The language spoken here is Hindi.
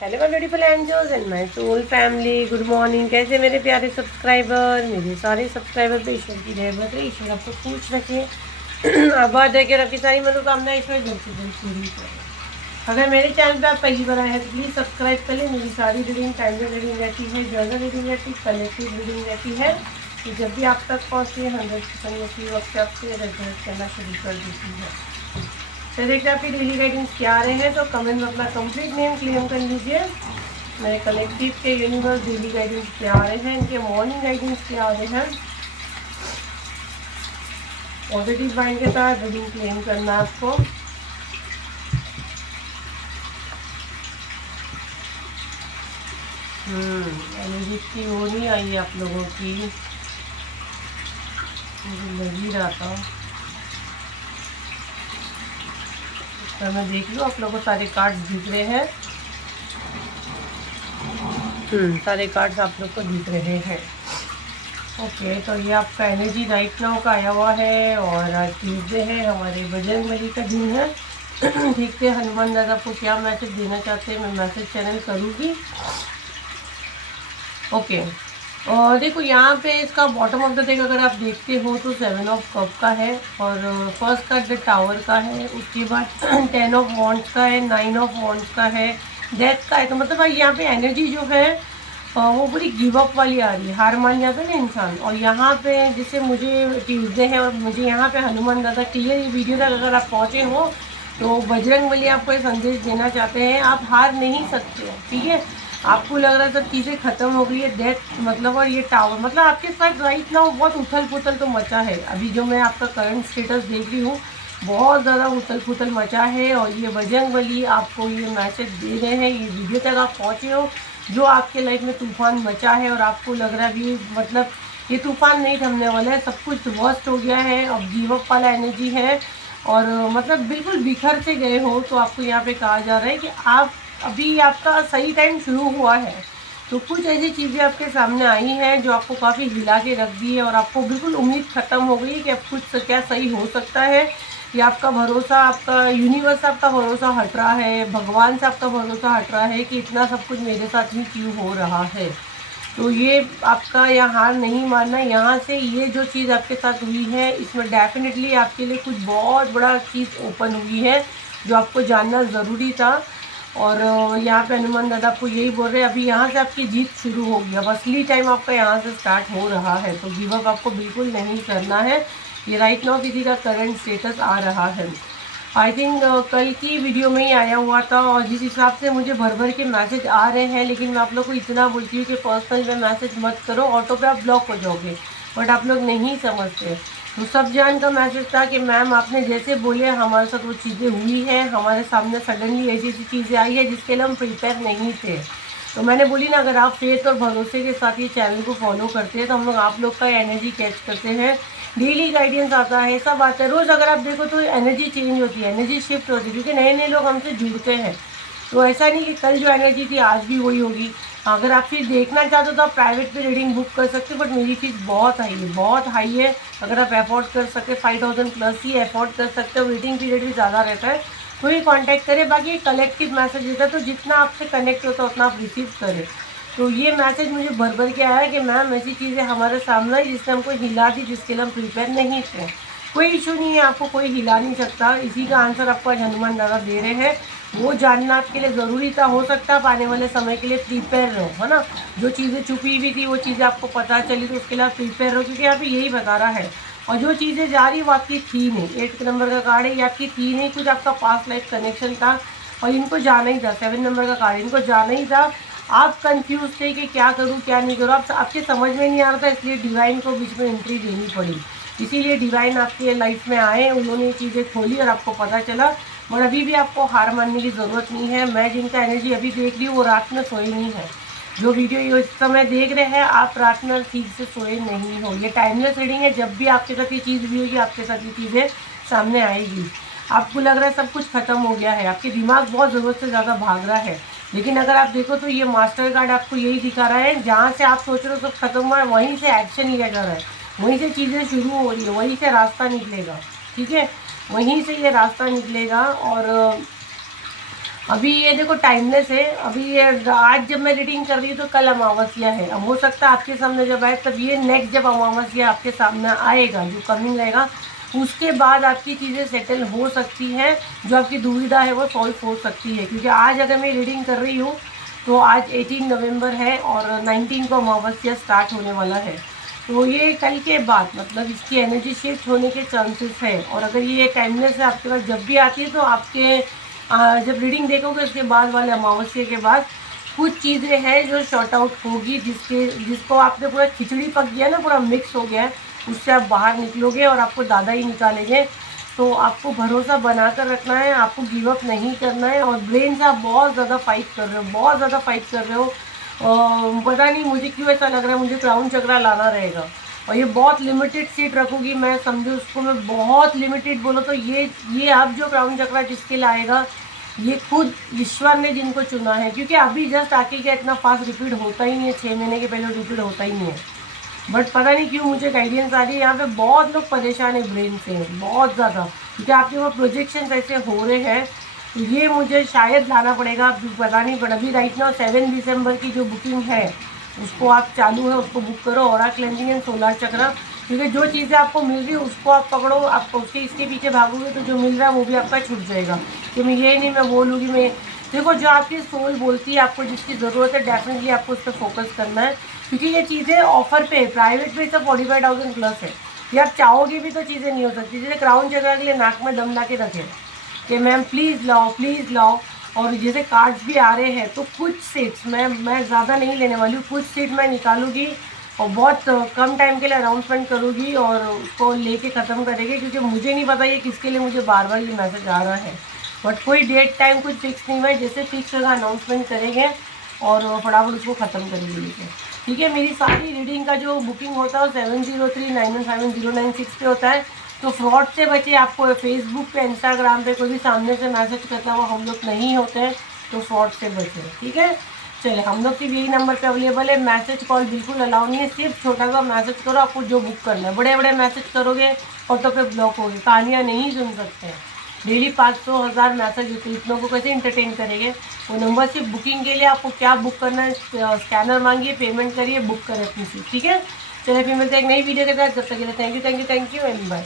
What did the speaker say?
Hello my beautiful angels and my soul family, good morning. कैसे मेरे प्यारे सब्सक्राइबर, मेरे सारे सब्सक्राइबर पे ईश्वर की रहमत है। ईश्वर आपको खुश रखे, आबाद रखे और आपकी सारी मनोकामना ईश्वर जल्द से जल्द पूरी करे। अगर मेरे चैनल पे आप पहली बार आए हैं तो प्लीज़ सब्सक्राइब कर लें। मेरी सारी रीडिंग टाइमली रीडिंग रहती है, जर्नल रीडिंग रहती है, कलेक्टिव रीडिंग रहती है। तो जब भी आप तक पहुँचती है 100% उसी वक्त आपसे रेजोनेट करना शुरू कर देती है। तो देखिए आपकी डेली गाइडेंस क्या आ रहे हैं, तो कमेंट में अपना कंप्लीट नेम क्लेम कर लीजिए। मेरे कलेक्टिव के यूनिवर्स डेली गाइडेंस क्या आ रहे हैं, इनके मॉर्निंग गाइडेंस क्या आ रहे हैं। पॉजिटिव माइंड के साथ रीडिंग क्लेम करना आपको। एनर्जी की वो नहीं आई आप लोगों की, मुझे लग ही रहा था। तो मैं देख लूँ, आप लोगों को सारे कार्ड्स दिख रहे हैं। सारे कार्ड्स आप लोग को दिख रहे हैं। ओके, तो ये आपका एनर्जी राइट नाउ का आया हुआ है और आज ट्यूजडे है, हमारे बजरंगबली का दिन है। देखते हैं हनुमान दादा को क्या मैसेज देना चाहते हैं। मैं मैसेज चैनल करूँगी। ओके, और देखो यहाँ पे इसका बॉटम ऑफ द डेक अगर आप देखते हो तो 7 ऑफ कप का है और फर्स्ट कार्ड द टावर का है। उसके बाद 10 ऑफ वॉन्ड्स का है, 9 ऑफ वॉन्ड्स का है, डेथ का है। तो मतलब यहाँ पे एनर्जी जो है वो बड़ी गिव अप वाली आ रही है, हार मान जाता है ना इंसान। और यहाँ पे जैसे मुझे ट्यूसडे है और मुझे यहाँ पे हनुमान दादा क्लियर वीडियो तक अगर आप पहुँचे हो तो बजरंगबली आपको ये संदेश देना चाहते हैं, आप हार नहीं सकते हो। ठीक है, आपको लग रहा है सब चीज़ें ख़त्म हो गई है, डेथ मतलब, और ये टावर मतलब आपके साथ राइट नाउ बहुत उथल पुथल तो मचा है। अभी जो मैं आपका करंट स्टेटस देख रही हूँ, बहुत ज़्यादा उथल पुथल मचा है। और ये बजरंगबली आपको ये मैसेज दे रहे हैं, ये वीडियो तक आप पहुँचे हो, जो आपके लाइफ में तूफान मचा है और आपको लग रहा है भी मतलब ये तूफान नहीं थमने वाला है, सब कुछ वर्स्ट हो गया है, अब गिव अप वाला एनर्जी है और मतलब बिल्कुल बिखर से गए हो। तो आपको यहाँ पे कहा जा रहा है कि आप अभी आपका सही टाइम शुरू हुआ है। तो कुछ ऐसी चीज़ें आपके सामने आई हैं जो आपको काफ़ी हिला के रख दी है और आपको बिल्कुल उम्मीद ख़त्म हो गई है कि अब कुछ क्या सही हो सकता है। या आपका भरोसा, आपका यूनिवर्स से आपका भरोसा हट रहा है, भगवान से आपका भरोसा हट रहा है कि इतना सब कुछ मेरे साथ ही क्यों हो रहा है। तो ये आपका यहाँ हार नहीं मानना। यहाँ से ये जो चीज़ आपके साथ हुई है इसमें डेफिनेटली आपके लिए कुछ बहुत बड़ा चीज़ ओपन हुई है जो आपको जानना ज़रूरी था। और यहाँ पे हनुमान दादा आपको यही बोल रहे हैं, अभी यहाँ से आपकी जीत शुरू होगी, अब असली टाइम आपका यहाँ से स्टार्ट हो रहा है। तो गिव अप आपको बिल्कुल नहीं करना है। ये राइट नाउ किसी का करंट स्टेटस आ रहा है। आई थिंक कल की वीडियो में ही आया हुआ था और जिस हिसाब से मुझे भर भर के मैसेज आ रहे हैं, लेकिन मैं आप लोग को इतना बोलती हूँ कि पर्सनल में मैसेज मत करो, ऑटो पे आप ब्लॉक हो जाओगे, बट आप लोग नहीं समझते। तो सब जान का मैसेज था कि मैम आपने जैसे बोले हमारे साथ वो चीज़ें हुई हैं, हमारे सामने सडनली ऐसी ऐसी चीज़ें आई है जिसके लिए हम प्रिपेयर नहीं थे। तो मैंने बोली ना, अगर आप फेथ और भरोसे के साथ ये चैनल को फॉलो करते हैं तो हम लोग आप लोग का एनर्जी कैच करते हैं, डेली गाइडेंस आता है, सब आता है। रोज़ अगर आप देखो तो एनर्जी चेंज होती है, एनर्जी शिफ्ट होती है, क्योंकि नए नए लोग हमसे जुड़ते हैं। तो ऐसा नहीं कि कल जो एनर्जी थी आज भी वही होगी। अगर आप फिर देखना चाहते हो तो आप प्राइवेट पे रीडिंग बुक कर सकते हो, बट मेरी फीस बहुत हाई है, बहुत हाई है। अगर आप अफोर्ड कर सकते 5000 प्लस ही अफोर्ड कर सकते हो, वेटिंग पीरियड भी ज़्यादा रहता है, तो ही कॉन्टैक्ट करें। बाकी कलेक्टिव मैसेज देता है, तो जितना आपसे कनेक्ट होता है उतना आप रिसीव करें। तो ये मैसेज मुझे भर भर के आया कि मैम ऐसी चीज़ें हमारे सामने है जिसने हमको हिला दी, जिसके लिए हम प्रिपेयर नहीं थे। कोई इशू नहीं है, आपको कोई हिला नहीं सकता। इसी का आंसर आपको आज हनुमान दादा दे रहे हैं, वो जानना आपके लिए ज़रूरी था। हो सकता है आप आने वाले समय के लिए प्रिपेयर रहो, है ना। जो चीज़ें छुपी हुई थी वो चीज़ें आपको पता चली, तो उसके लिए आप प्रिपेयर रहो, क्योंकि यहाँ पे यही बता रहा है। और जो चीज़ें जा रही वो आपकी थी नहीं, 8 नंबर का कार्ड है, ये आपकी थी नहीं, कुछ आपका पास्ट लाइफ कनेक्शन था और इनको जाना ही था। 7 नंबर का कार्ड, इनको जाना ही था। आप कंफ्यूज थे कि क्या करूं क्या नहीं करूं, आपके समझ में नहीं आ रहा था, इसलिए डिवाइन को बीच में एंट्री देनी पड़ी। इसीलिए डिवाइन आपके लाइफ में आए, उन्होंने ये चीज़ें खोली और आपको पता चला। और अभी भी आपको हार मानने की ज़रूरत नहीं है। मैं जिनका एनर्जी अभी देख रही हूँ वो रात में सोए नहीं है। जो वीडियो ये इस समय देख रहे हैं, आप रात में ठीक से सोए नहीं हो। ये टाइमलेस रीडिंग है, जब भी आपके साथ ये चीज़ हुई होगी आपके साथ ये चीज़ें सामने आएगी। आपको लग रहा है सब कुछ ख़त्म हो गया है, आपके दिमाग बहुत ज़रूरत से ज़्यादा भाग रहा है, लेकिन अगर आप देखो तो ये मास्टर कार्ड आपको यही दिखा रहा है, जहाँ से आप सोच रहे हो सब खत्म हुआ है वहीं से एक्शन लिया जा रहा है, वहीं से चीज़ें शुरू हो रही है, वहीं से रास्ता निकलेगा। ठीक है, वहीं से ये रास्ता निकलेगा। और अभी ये देखो टाइमलेस है। अभी ये आज जब मैं रीडिंग कर रही हूँ तो कल अमावस्या है। अब हो सकता है आपके सामने जब आए तब ये नेक्स्ट जब अमावस्या आपके सामने आएगा जो कमिंग रहेगा उसके बाद आपकी चीज़ें सेटल हो सकती हैं। जो आपकी दुविधा है वो सॉल्व हो सकती है, क्योंकि आज अगर मैं रीडिंग कर रही हूँ तो आज 18 नवंबर है और 19 को अमावस्या स्टार्ट होने वाला है। तो ये कल के बाद मतलब इसकी एनर्जी शिफ्ट होने के चांसेस है। और अगर ये टाइमलेस है आपके पास जब भी आती है तो आपके जब रीडिंग देखोगे उसके बाद वाले अमावस्या के बाद कुछ चीज़ें हैं जो शॉर्ट आउट होगी, जिसको आपने पूरा खिचड़ी पक गया ना, पूरा मिक्स हो गया है, उससे आप बाहर निकलोगे और आपको दादा ही निकालेंगे। तो आपको भरोसा बनाकर रखना है, आपको गिव अप नहीं करना है। और ब्रेन से आप बहुत ज़्यादा फाइट कर रहे हो, बहुत ज़्यादा फाइट कर रहे हो। पता नहीं मुझे क्यों ऐसा लग रहा है मुझे क्राउन चक्रा लाना रहेगा। और ये बहुत लिमिटेड सीट रखूँगी मैं, समझो उसको मैं बहुत लिमिटेड बोलो तो ये अब जो क्राउन चक्रा जिसके लाएगा ये खुद ईश्वर ने जिनको चुना है, क्योंकि अभी जस्ट आके क्या इतना फास्ट रिपीट होता ही नहीं है, 6 महीने के पहले रिपीट होता ही नहीं है। बट पता नहीं क्यों मुझे गाइडेंस आ रही है। यहाँ पे बहुत लोग परेशान है ब्रेन से, बहुत ज़्यादा, क्योंकि आपके वो प्रोजेक्शन ऐसे हो रहे हैं। तो ये मुझे शायद लाना पड़ेगा, पता नहीं। बट अभी राइट नाउ 7 दिसंबर की जो बुकिंग है उसको आप चालू है उसको बुक करो, ऑरा क्लेंजिंग एंड सोलर चक्रा। क्योंकि जो चीज़ें आपको मिल रही है उसको आप पकड़ो, आप उसके इसके पीछे भागोगे तो जो मिल रहा है वो भी आपका छूट जाएगा। तो मैं ये नहीं मैं बोलूँगी मैं, देखो जो आपकी सोल बोलती है आपको जिसकी ज़रूरत है डेफिनेटली आपको उस पर फोकस करना है। क्योंकि ये चीज़ें ऑफर पे प्राइवेट पे सब 45,000 प्लस है। ये आप चाहोगे भी तो चीज़ें नहीं हो सकती। जैसे क्राउन जगह के लिए नाक में दम ला के रखें कि मैम प्लीज़ लाओ प्लीज़ लाओ। और जैसे कार्ड्स भी आ रहे हैं तो कुछ सीट्स मैं ज़्यादा नहीं लेने वाली हूँ, कुछ सीट मैं निकालूँगी और बहुत कम टाइम के लिए अनाउंसमेंट करूँगी और उसको लेके ख़त्म करेंगे। क्योंकि मुझे नहीं पता ये किसके लिए मुझे बार बार ये मैसेज आ रहा है। बट कोई डेट टाइम कुछ फिक्स नहीं हुआ है, जैसे फिक्स होगा अनाउंसमेंट करेंगे और फटाफट उसको ख़त्म करेंगे। ठीक है, मेरी सारी रीडिंग का जो बुकिंग होता है वो 7039151096 पे होता है। तो फ्रॉड से बचे। आपको फेसबुक पे इंस्टाग्राम पे कोई भी सामने से मैसेज करता है वो हम लोग नहीं होते हैं, तो फ्रॉड से बचे। ठीक है, चलिए हम लोग सिर्फ यही नंबर पे अवेलेबल है। मैसेज कॉल बिल्कुल अलाउ नहीं है, सिर्फ छोटा सा मैसेज करो आपको जो बुक करना है। बड़े बड़े मैसेज करोगे ऑटो पे ब्लॉक होगी, कहानियाँ नहीं सुन सकते हैं। डेली 500-1000 मैसेज होते हैं, इतनों को कैसे इंटरटेन करेंगे। वो नंबर सिर्फ बुकिंग के लिए, आपको क्या बुक करना है स्कैनर मांगिए, पेमेंट करिए, बुक करें अपनी सीट। ठीक है, चलिए फिर मिलते हैं एक नई वीडियो के साथ। जब तक के लिए थैंक यू एंड बाय।